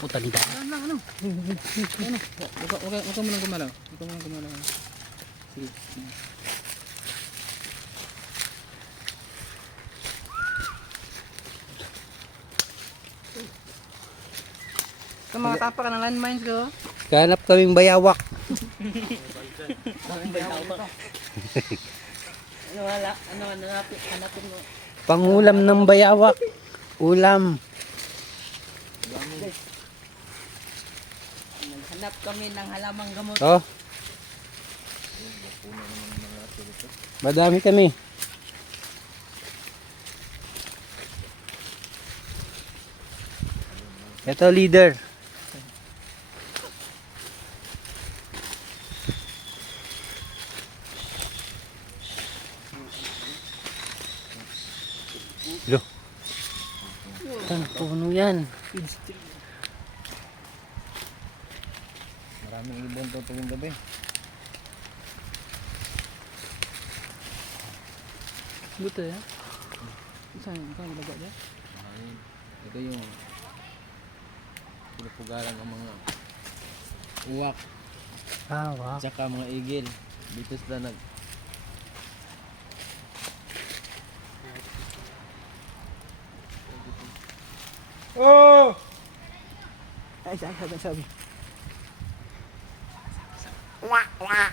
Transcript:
Puta nila. Ano? Huwag ka munang gumalaw. Huwag ka munang gumalaw. Sige. Ito mga tapa ka ng landmines ko. Ganap kaming bayawak. Hanapin mo. Pangulam ng bayawak. Ulam. Hanap kami ng halamang gamot. Oh. Madami kami. Ito leader. Lo. Ano puno yan? Maraming ibon to tuwing gabi. Buto ya? Saan ilagay dyan? Ito yung pinupugaran ng mga uwak Wow. tsaka mga igil. Dito sila nag Oh! ay sabi Wah, wah.